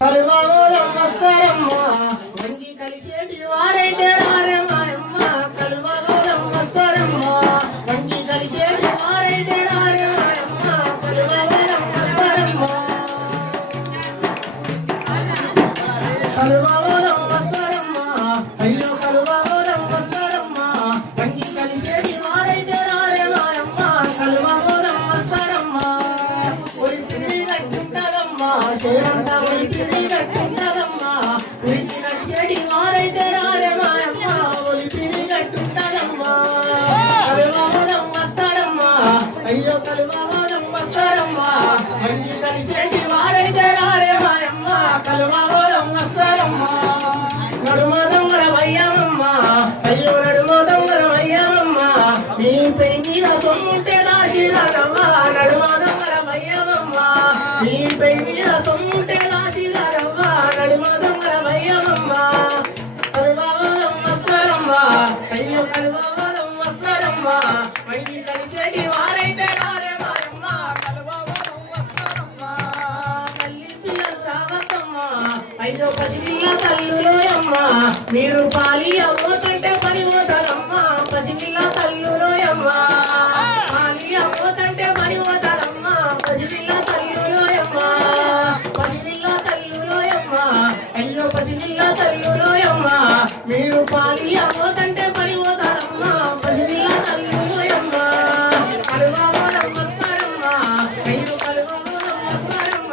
కలువగోదం వస్తారమ్మ వంగి కలిసేటి వారైతే రారే మాయమ్మ కలువగోదం వస్తారమ్మ వంగి కలిసేటి వారైతే రారే మాయమ్మ కలువగోదం వస్తారమ్మ కలువగోదం వస్తారమ్మ అయ్యో కలువగోదం వస్తారమ్మ వంగి కలిసేటి వారైతే రారే మాయమ్మ కలువగోదం వస్తారమ్మ ఒరి తిరిగి కట్టుంటదమ్మ చేరంతా ఒరి తిరిగి కట్టుంటదమ్మ ఉరికి నడిచేటి వారైతే రారే మాయమ్మ ఒలి తిరిగి కట్టుంటదమ్మ కలువగోదం వస్తారమ్మ అయ్యో కలువగోదం వస్తారమ్మ వంగి కలిసేటి వారైతే రారే మాయమ్మ కలువగోదం వస్తారమ్మ నడుమ దొంగల భయ్యమమ్మ అయ్యో నడుమ దొంగల భయ్యమమ్మ నీ పై మీద సొమ్ముంటే దాశిరారమ్మ నడుమ దొంగల భయ్యమమ్మ నీ పై మీద సొమ్ముంటే దాశిరారమ్మ నడుమ దొంగల భయ్యమమ్మ కలువగోదం వస్తారమ్మ అయ్యో కలువగోదం వస్తారమ్మ వంగి కలిసేటి వారైతే రారే మాయమ్మ కలువగోదం వస్తారమ్మ తల్లి పిల్లలు రావద్దమ్మ అయ్యో పసిపిల్ల తల్లులోయమ్మ మీరు పాలి అవ్వతంటే పనిపోతారమ్మ పసిపిల్ల తల్లులోయమ్మ పాలి అవ్వతంటే పనిపోతారమ్మ పసిపిల్ల తల్లులోయమ్మ పసిపిల్ల తల్లులోయమ్మ అయ్యో పసిపిల్ల తల్లులోయమ్మ మీరు పాలి అవ్వతంటే పనిపోతారమ్మ పసిపిల్ల తల్లులోయమ్మ కలువగోదం వస్తారమ్మ అయ్యో కలువగోదం వస్తారమ్మ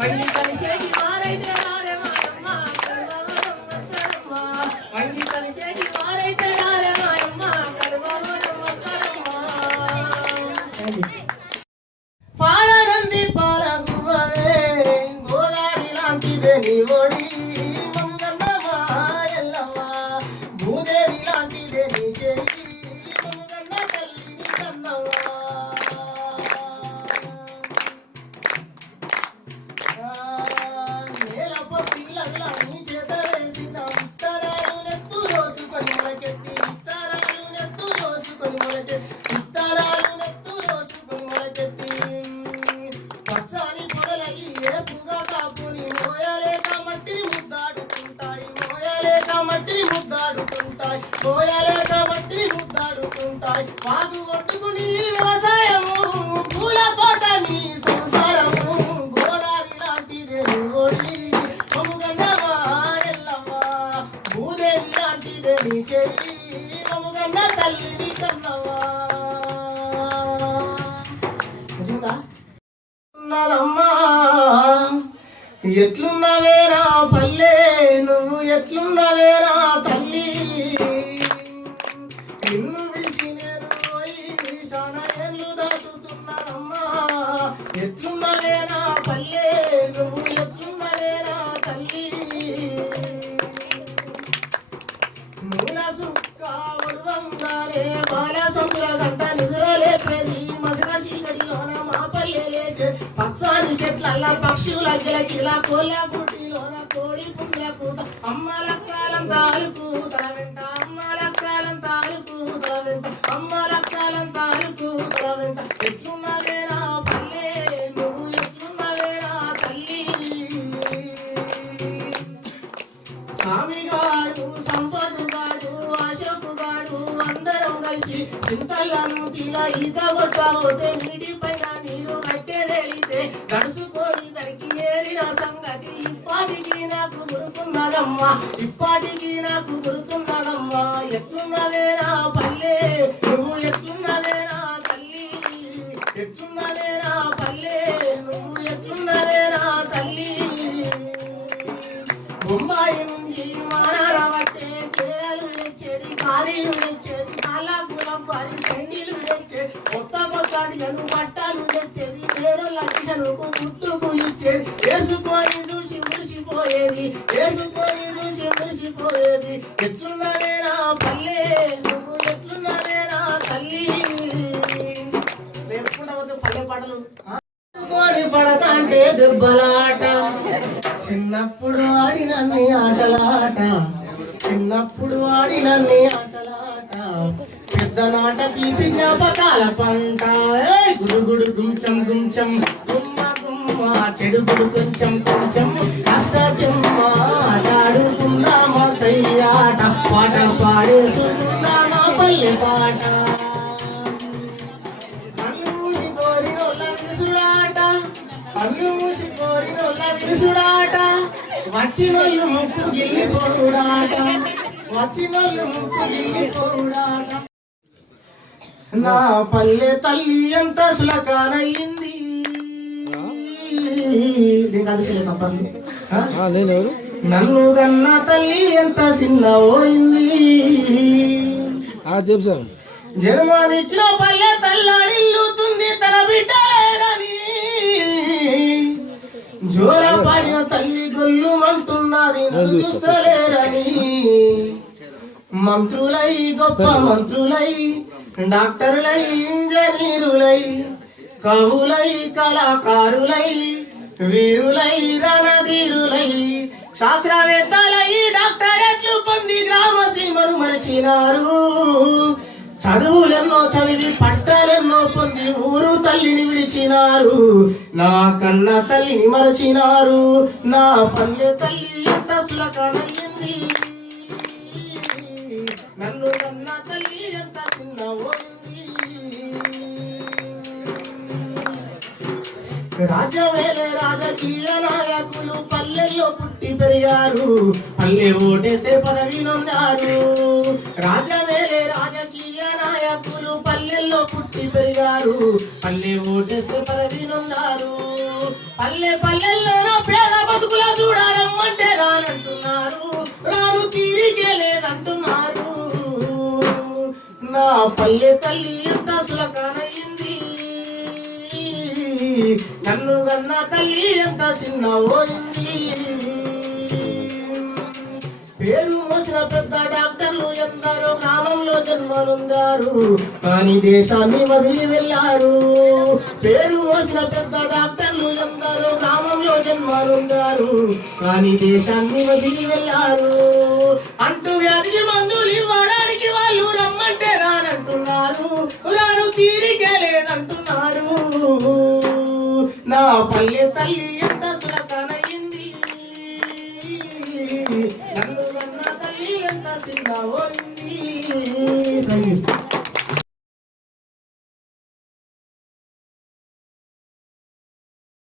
వంగి కలిసేటి వారైతే రారే మాయమ్మ కలువగోదం వస్తారమ్మ వంగి కలిసేటి వారైతే రారే మాయమ్మ కలువగోదం వస్తారమ్మ పాలనంది పాలగువ్వవే గోదారి లాంటిదే నీ ఒడి మముగన్నమ్మ ఎల్లమ్మ భూదేవి లాంటిదే నీ చేయి మముగన్న తల్లి నీ కన్నమ్మ నేలప్ప పిల్లల నీ చేత వేసిన ఉత్తరాలు నెత్తు దోసుకొని మొలకెత్తి ఉత్తరాలు నెత్తు దోసుకొని మొలకెత్తి ఉత్తరాలు నెత్తు దోసుకొని మొలకెత్తి పచ్చని పొదలకి ఏపుగా కాపుని మోయలేక మట్టిని ముద్దాడుతుంటాయి మోయలేక మట్టిని ముద్దాడుతుంటాయి మోయలేక మట్టిని ముద్దాడుతుంటాయి వాగు కొట్టుకుని వ్యవసాయము పూల తోట నీ సంసారము గోదారి లాంటిదే నీ ఒడి మముగన్నమ్మ ఎల్లమ్మ భూదేవి లాంటిదే నీ చెయ్యి మముగన్న తల్లి నీ కన్నమ్మ ఉన్నదమ్మా ఎట్లున్నవేరా పల్లె నువ్వు ఎట్లున్నవేరా తల్లి నిన్ను విడిచి నేను పోయి చాలా ఏళ్ళు దాటుతున్నానమ్మా ఎట్లున్నవేరా పల్లె నువ్వు ఎట్లున్నవేరా తల్లి మూల సుక్క ఉడవంగానే బాలసంపుల గంట నిద్రలేపేది మసక చీకటిలోన మా పల్లె లేచే పచ్చని చెట్లల్ల పక్షుల గిలకిల కోళ్ళ గుడిలోన కోడి పుండ్ల కూత అమ్మల కాలంతా అలుకుతల వెంట అమ్మల కాలంతా అలుకుతల వెంట అమ్మల కాలంతా అలుకుతల వెంట ఎట్లున్నవేరా పల్లె నువ్వు ఎట్లున్నవేరా తల్లి స్వామిగాడు సంపదుగాడు అశోకుగాడు అందరం కలిసి చింతలను తీలా ఈత కొట్టబోతే నీటి పైన నీరు కట్టేదేలితే గడుచుకొని దానికి ఏరిన సంగతి ఇప్పటికీ నాకు గుర్తున్నదమ్మా ఇప్పటికీ నాకు గుర్తున్నదమ్మా ఎట్లున్నవేరా పల్లె నువ్వు ఎట్లున్నవేరా తల్లి ఎట్లున్నవేరా పల్లె నువ్వు ఎట్లున్నవేరా తల్లి బొంబాయి నుంచి మానవతే కేరళ తెచ్చేది కారీలు తెచ్చేది కాలాపురం వారి సండిలు తెచ్చేది కొత్త కొత్తడిగను బట్టలు తెచ్చేది పేరు లక్షలకు గుర్తుకు ఇచ్చేది వేసుకొని చూసి మురిసిపోయేది వేసుకొని చూసి మురిసిపోయేది ఎట్లున్నవేరా పల్లె నువ్వు ఎట్లున్నవేరా తల్లి రేపు పల్లె పాటలు కోడి పడతా అంటే దెబ్బలాట చిన్నప్పుడు ఆడినన్ని ఆటలాట చిన్నప్పుడు ఆడినన్ని ఆటలాట పెద్దనాట తీపి జ్ఞాపకాల పంట గుడుగుడు గుంచం గుంచం గుమ్మ గుమ్మ చెడుగుడు కొంచెం కొంచెం చెమ్మ ఆటాడుకుందామా సయ్యాట పాట పాడేసుకుందామా పల్లె పాట కళ్ళు మూసి కోరినోళ్ళ విసుడాట కళ్ళు మూసి కోరినోళ్ళ విసుడాట వచ్చినోళ్ళు ముక్కు గిల్లిపోడాట వచ్చినోళ్ళు ముక్కు గిల్లిపోడాట నా పల్లె తల్లి ఎంత సులకానయ్యింది నన్ను కన్న తల్లి ఎంత చిన్న పోయింది జన్మనిచ్చిన పల్లె తల్లాడిల్లుతుంది తన బిడ్డలేరని జోర పాడిన తల్లి గొల్లుమంటున్నది నన్ను చూస్తలేరని మంత్రులై గొప్ప మంత్రులై డాక్టర్లై ఇంజనీరులై కవులై కళాకారులై వీరులై రణధీరులై శాస్త్రవేత్తలై డాక్టరేట్లు పొంది గ్రామ సీమను మరచినారు చదువులెన్నో చదివి పట్టాలెన్నో పొంది ఊరు తల్లిని విడిచినారు నా కన్న తల్లిని మరచినారు నా పల్లె తల్లి ఎంత సులకనయ్యింది నన్ను కన్న తల్లి ఎంత చిన్నపోయింది రాజ్యమేలే రాజకీయ నాయకులు పల్లెల్లో పుట్టి పెరిగారు పల్లె ఓటేస్తే పదవి నొందారు రాజ్యమేలే రాజకీయ నాయకులు పల్లెల్లో పుట్టి పెరిగారు పల్లె ఓటేస్తే పదవి నొందారు పల్లె పల్లెల్లో పేద బతుకుల చూడాలమ్మంటే రానంటున్నారు రాను తీరికే లేదంటున్నారు నా పల్లె తల్లి ఎంత సులకనయ్యింది నన్ను కన్న తల్లి ఎంత చిన్న పోయింది పేరు మోసిన పెద్ద డాక్టర్లు ఎందరో గ్రామంలో జన్మనుందారు కానీ దేశాన్ని వదిలి వెళ్ళారు పేరు మోసిన పెద్ద డాక్టర్లు ఎందరో గ్రామంలో జన్మనుందారు కానీ దేశాన్ని వదిలి వెళ్ళారు అంటూ వ్యాధికి మందులు ఇవ్వడానికి వాళ్ళు రమ్మంటే రానంటున్నారు రాను తీరికే లేదంటున్నారు నా పల్లె తల్లి